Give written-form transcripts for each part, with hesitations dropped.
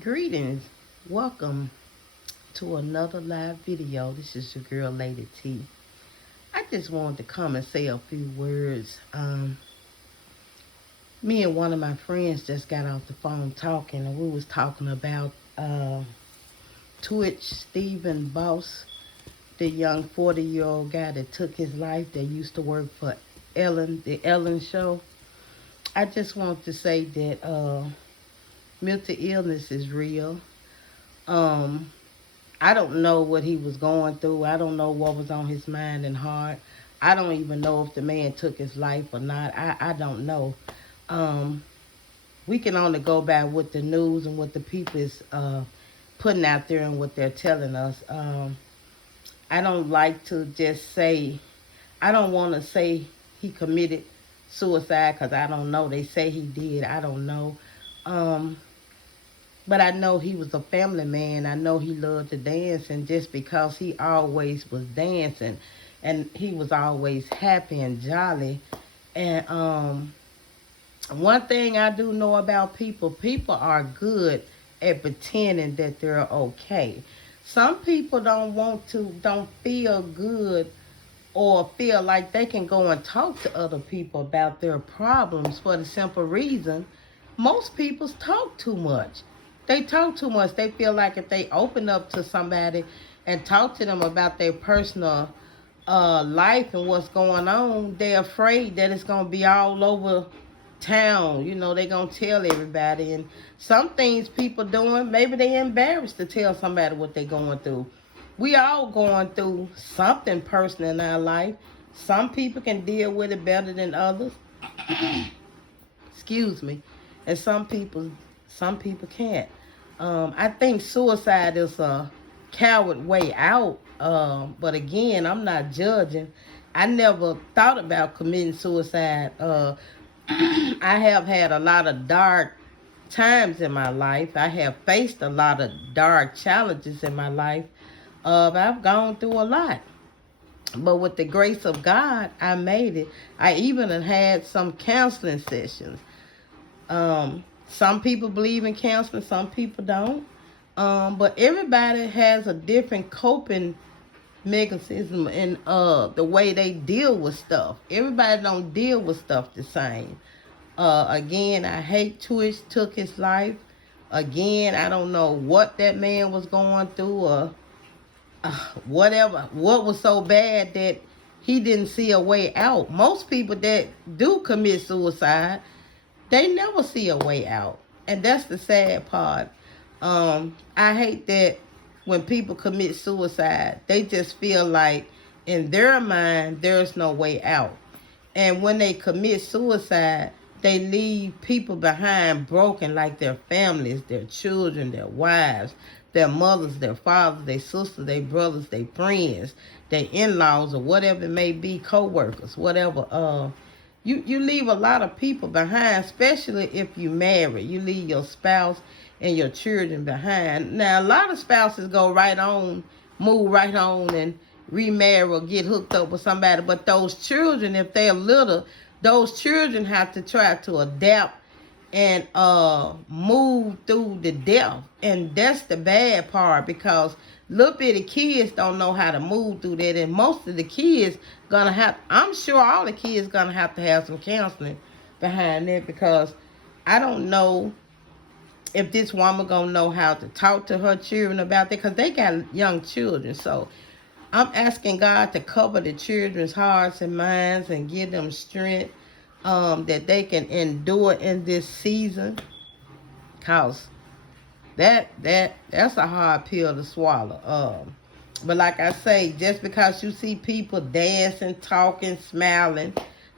Greetings. Welcome to another live video. This is your girl, Lady T. I just wanted to come and say a few words. Me and one of my friends just got off the phone talking, and we was talking about Twitch Stephen Boss, the young 40-year-old guy that took his life that used to work for Ellen, the Ellen show. I just want to say that mental illness is real. Um, I don't know what he was going through. I don't know what was on his mind and heart. I don't even know if the man took his life or not. I don't know. Um, we can only go by what the news and what the people is putting out there and what they're telling us. I don't like to just say, I don't want to say he committed suicide because I don't know. They say he did. I don't know. Um, but I know he was a family man. I know he loved to dance, and just because he always was dancing, and he was always happy and jolly. And one thing I do know about people, people are good at pretending that they're okay. Some people don't feel good or feel like they can go and talk to other people about their problems for the simple reason most people talk too much. They talk too much. They feel like if they open up to somebody and talk to them about their personal life and what's going on, they're afraid that it's going to be all over town. You know, they're going to tell everybody. And some things people doing, maybe they embarrassed to tell somebody what they're going through. We all going through something personal in our life. Some people can deal with it better than others. Excuse me. And some people can't. I think suicide is a coward way out. But again, I'm not judging. I never thought about committing suicide. I have had a lot of dark times in my life. I have faced a lot of dark challenges in my life. I've gone through a lot. But with the grace of God, I made it. I even had some counseling sessions. Some people believe in counseling, some people don't. But everybody has a different coping mechanism in the way they deal with stuff. Everybody don't deal with stuff the same. Again, I hate Twitch took his life. Again, I don't know what that man was going through or whatever. What was so bad that he didn't see a way out. Most people that do commit suicide, they never see a way out. And that's the sad part. I hate that when people commit suicide, they just feel like in their mind there's no way out. And when they commit suicide, they leave people behind broken, like their families, their children, their wives, their mothers, their fathers, their sisters, their brothers, their friends, their in-laws, or whatever it may be, co-workers, whatever. You leave a lot of people behind, especially if you marry. You leave your spouse and your children behind. Now, a lot of spouses go right on, move right on and remarry or get hooked up with somebody. But those children, if they're little, those children have to try to adapt and move through the death. And that's the bad part, because little bitty kids don't know how to move through that. And most of the kids gonna have, I'm sure all the kids gonna have some counseling behind that, because I don't know if this woman gonna know how to talk to her children about that, because they got young children. So I'm asking God to cover the children's hearts and minds and give them strength, that they can endure in this season. Cause that's a hard pill to swallow. But like I say, just because you see people dancing, talking, smiling,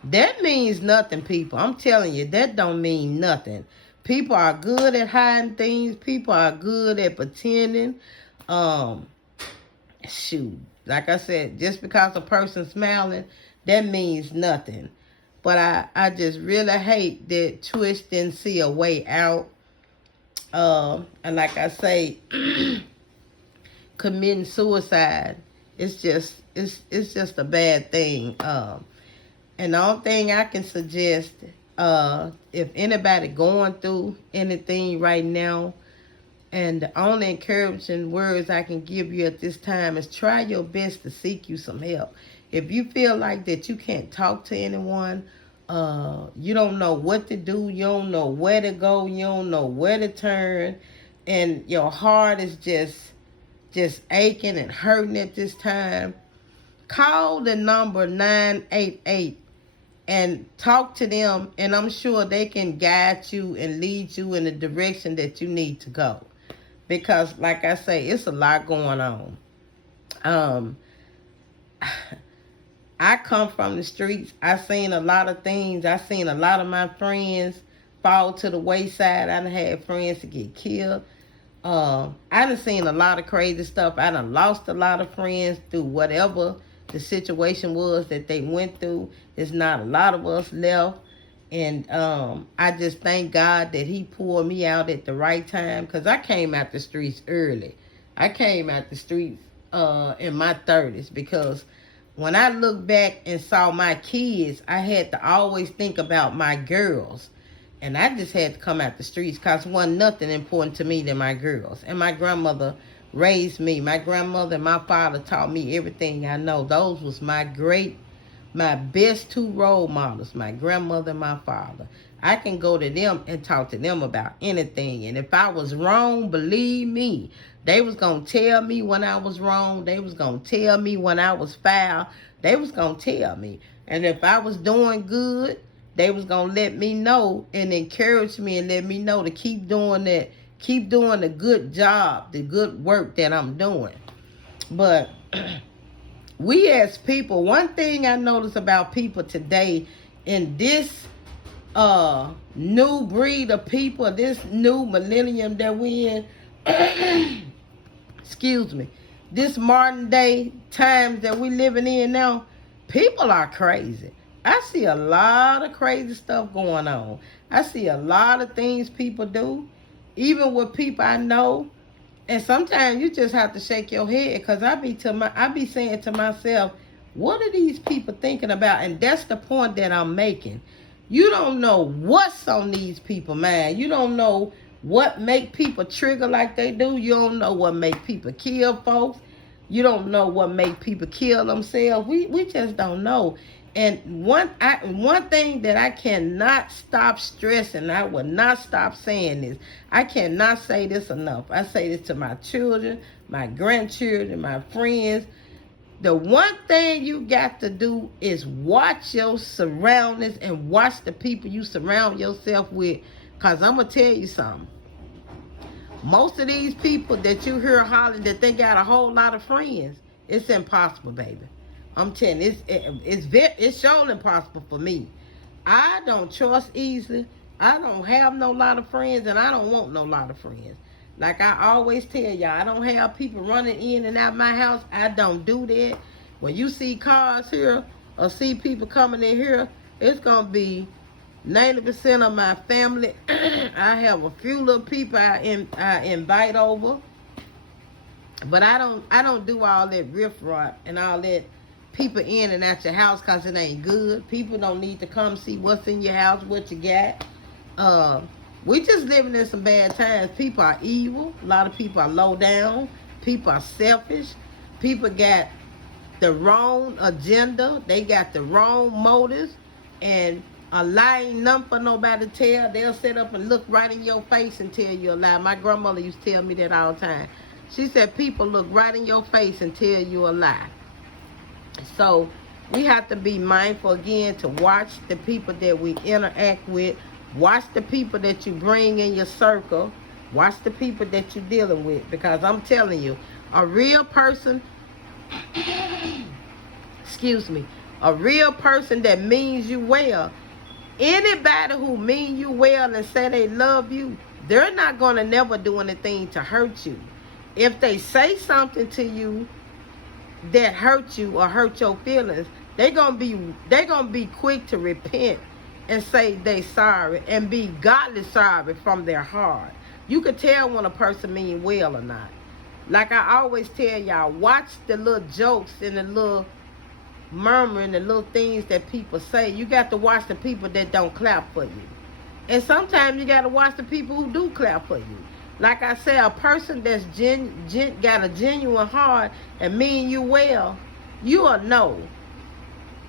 that means nothing, people. I'm telling you, that don't mean nothing. People are good at hiding things. People are good at pretending. Um, Shoot, like I said, just because a person's smiling, that means nothing. But I just really hate that Twitch didn't see a way out. And like I say, committing suicide, it's just a bad thing. And the only thing I can suggest, if anybody going through anything right now, And the only encouraging words I can give you at this time is try your best to seek you some help. If you feel like that you can't talk to anyone, you don't know what to do, you don't know where to go, you don't know where to turn, and your heart is just aching and hurting at this time, call the number 988 and talk to them, and I'm sure they can guide you and lead you in the direction that you need to go. Because, like I say, it's a lot going on. Um, I come from the streets. I seen a lot of things. I seen a lot of my friends fall to the wayside. I done had friends to get killed. I done seen a lot of crazy stuff. I done lost a lot of friends through whatever the situation was that they went through. There's not a lot of us left. And I just thank God that he pulled me out at the right time, because I came out the streets early. I came out the streets in my 30s, because when I look back and saw my kids, I had to always think about my girls. And I just had to come out the streets because wasn't nothing important to me than my girls. And my grandmother raised me. My grandmother and my father taught me everything I know. Those was my best two role models, my grandmother and my father. I can go to them and talk to them about anything. And if I was wrong, believe me, they was going to tell me when I was wrong. They was going to tell me when I was foul. They was going to tell me. And if I was doing good, they was going to let me know and encourage me and let me know to keep doing that, keep doing the good job, the good work that I'm doing. But we as people, one thing I notice about people today in this new breed of people, this new millennium that we in, excuse me, this modern day times that we living in now, people are crazy. I see a lot of crazy stuff going on. I see a lot of things people do, even with people I know. And sometimes you just have to shake your head, because I be saying to myself, what are these people thinking about? And that's the point that I'm making. You don't know what's on these people mind. You don't know what make people trigger like they do. You don't know what make people kill folks. You don't know what make people kill themselves. We just don't know. And one thing that I cannot stop stressing, I will not stop saying this. I cannot say this enough. I say this to my children, my grandchildren, my friends. The one thing you got to do is watch your surroundings and watch the people you surround yourself with. Because I'm going to tell you something. Most of these people that you hear hollering that they got a whole lot of friends, it's impossible, baby. I'm telling you, it's surely impossible for me. I don't trust easily. I don't have no lot of friends, and I don't want no lot of friends. Like I always tell y'all, I don't have people running in and out my house. I don't do that. When you see cars here or see people coming in here, it's gonna be 90% of my family. I have a few little people I invite over, but I don't do all that riffraff and all that people in and out your house, because it ain't good. People don't need to come see what's in your house, what you got. We just living in some bad times. People are evil. A lot of people are low down. People are selfish. People got the wrong agenda. They got the wrong motives. And a lie ain't nothing for nobody to tell. They'll sit up and look right in your face and tell you a lie. My grandmother used to tell me that all the time. She said people look right in your face and tell you a lie. So we have to be mindful again to watch the people that we interact with. Watch the people that you bring in your circle. Watch the people that you're dealing with. Because I'm telling you, a real person, excuse me, a real person that means you well, anybody who mean you well and say they love you, they're not going to never do anything to hurt you. If they say something to you that hurt you or hurt your feelings, they're gonna be quick to repent and say they sorry and be godly sorry from their heart. You can tell when a person mean well or not. Like I always tell y'all, watch the little jokes and the little murmuring, the little things that people say. You got to watch the people that don't clap for you. And sometimes you got to watch the people who do clap for you. Like I said, a person that's got a genuine heart and mean you well, you'll know.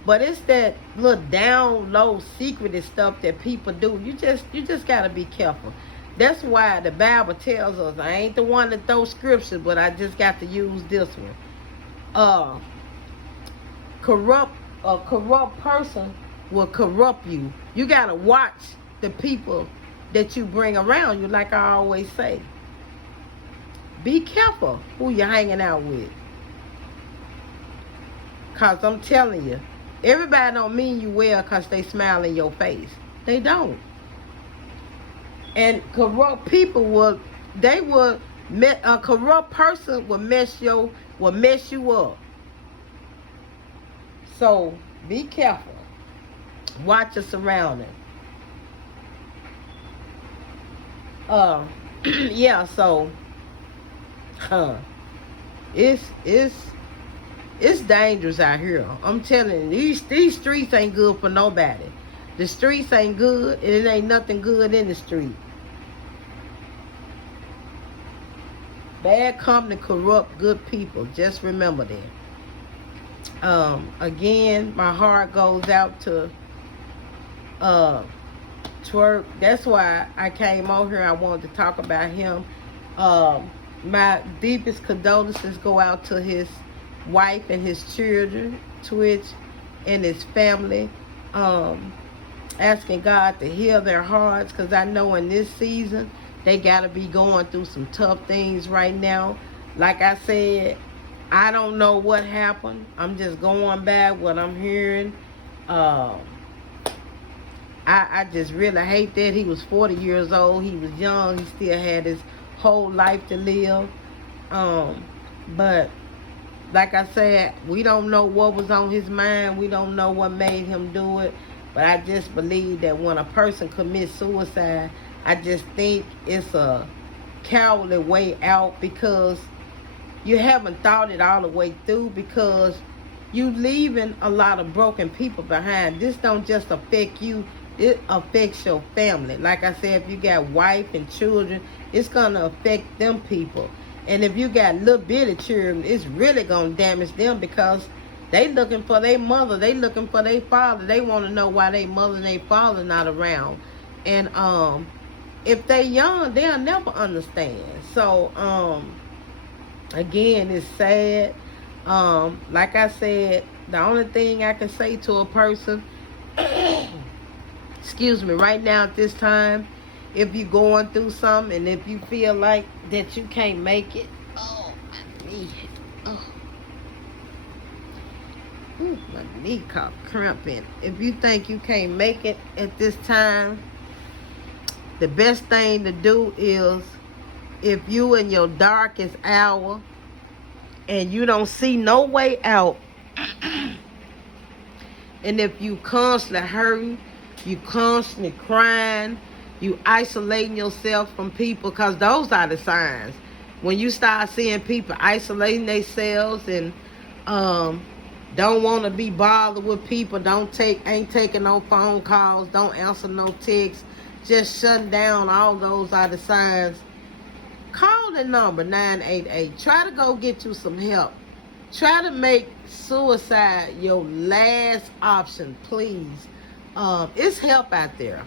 But it's that little down low secretive stuff that people do. You just gotta be careful. That's why the Bible tells us, I ain't the one to throw scriptures, but I just got to use this one. Uh corrupt A corrupt person will corrupt you. You gotta watch the people that you bring around you, like I always say. Be careful who you're hanging out with. Cause I'm telling you, everybody don't mean you well cause they smile in your face. They don't. And corrupt people a corrupt person will mess you up. So be careful. Watch your surroundings. Yeah, so it's dangerous out here. I'm telling you, these streets ain't good for nobody. The streets ain't good, and it ain't nothing good in the street. Bad company corrupt good people. Just remember that. Again, my heart goes out to Twerk. That's why I came on here. I wanted to talk about him. My deepest condolences go out to his wife and his children, Twitch, and his family. Asking God to heal their hearts, because I know in this season they got to be going through some tough things right now. Like I said, I don't know what happened. I'm just going back what I'm hearing. I just really hate that. He was 40 years old. He was young. He still had his whole life to live. But like I said, we don't know what was on his mind. We don't know what made him do it. But I just believe that when a person commits suicide, I just think it's a cowardly way out, because you haven't thought it all the way through, because you leaving a lot of broken people behind. This don't just affect you, it affects your family. Like I said, if you got wife and children, it's going to affect them people. And if you got little bitty children, it's really going to damage them, because they looking for their mother. They looking for their father. They want to know why their mother and their father not around. And if they young, they'll never understand. So again, it's sad. Like I said, the only thing I can say to a person, excuse me, right now at this time, if you're going through something and if you feel like that you can't make it, oh, my knee, oh. Ooh, my knee caught cramping. If you think you can't make it at this time, the best thing to do is, if you in your darkest hour and you don't see no way out, and if you constantly hurting, you constantly crying, you isolating yourself from people, because those are the signs. When you start seeing people isolating themselves and don't want to be bothered with people, ain't taking no phone calls, don't answer no texts, just shutting down, all those are the signs. Call the number 988. Try to go get you some help. Try to make suicide your last option, please. It's help out there.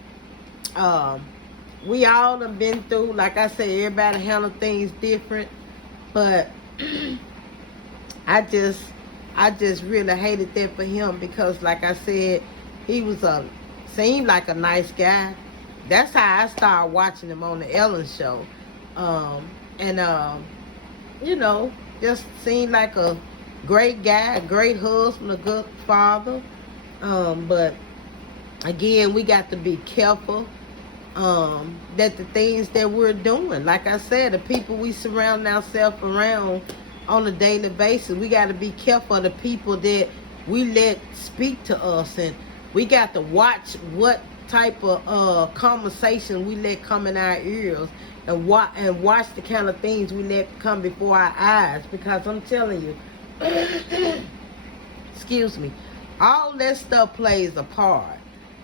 We all have been through, like I said, everybody handle things different, but I just really hated that for him, because like I said, he seemed like a nice guy. That's how I started watching him on the Ellen show. Just seemed like a great guy, a great husband, a good father. But again, we got to be careful that the things that we're doing, like I said, the people we surround ourselves around on a daily basis, we got to be careful of the people that we let speak to us, and we got to watch what type of conversation we let come in our ears, and watch the kind of things we let come before our eyes, because I'm telling you, excuse me, all that stuff plays a part.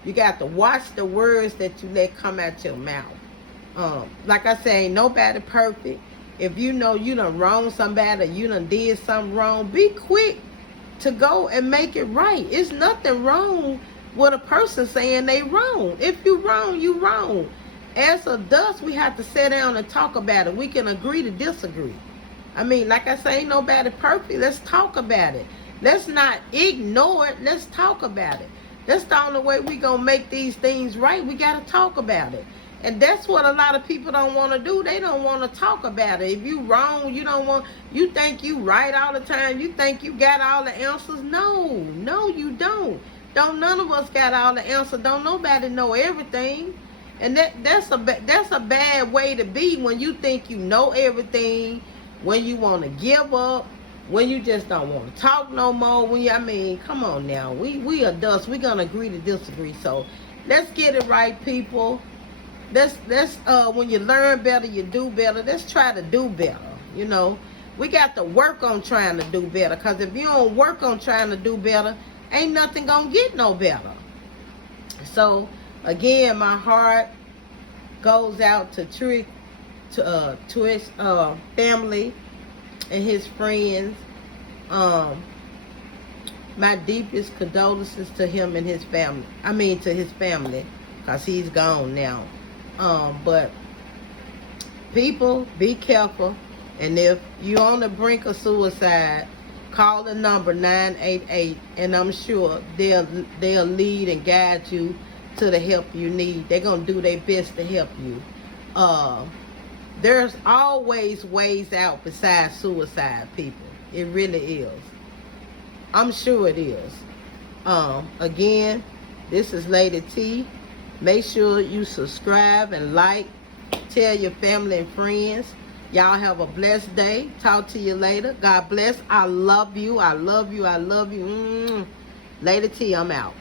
You got to watch the words that you let come out your mouth. Like I say, ain't nobody perfect. If you know you done wronged somebody, or you done did something wrong, be quick to go and make it right. It's nothing wrong with a person saying they wrong. If you wrong, you wrong. As adults, we have to sit down and talk about it. We can agree to disagree. I mean, like I say, ain't nobody perfect. Let's talk about it. Let's not ignore it. Let's talk about it. That's the only way we gonna make these things right. We gotta talk about it. And that's what a lot of people don't want to do. They don't want to talk about it. If you wrong, you think you right all the time. You think you got all the answers. No, you don't. Don't none of us got all the answers. Don't nobody know everything. And that's a bad way to be, when you think you know everything, when you want to give up, when you just don't want to talk no more. Come on now. We adults. We gonna agree to disagree. So let's get it right, people. Let's when you learn better, you do better. Let's try to do better. We got to work on trying to do better. Because if you don't work on trying to do better, ain't nothing gonna get no better. So again, my heart goes out to his family and his friends. My deepest condolences to him and his family. To his family, because he's gone now. But people, be careful. And if you're on the brink of suicide, call the number 988, and I'm sure they'll lead and guide you to the help you need. They're gonna do their best to help you. There's always ways out besides suicide, people. It really is. I'm sure it is. Again, this is Lady T. Make sure you subscribe and like. Tell your family and friends. Y'all have a blessed day. Talk to you later. God bless. I love you. I love you. I love you. Lady T, I'm out.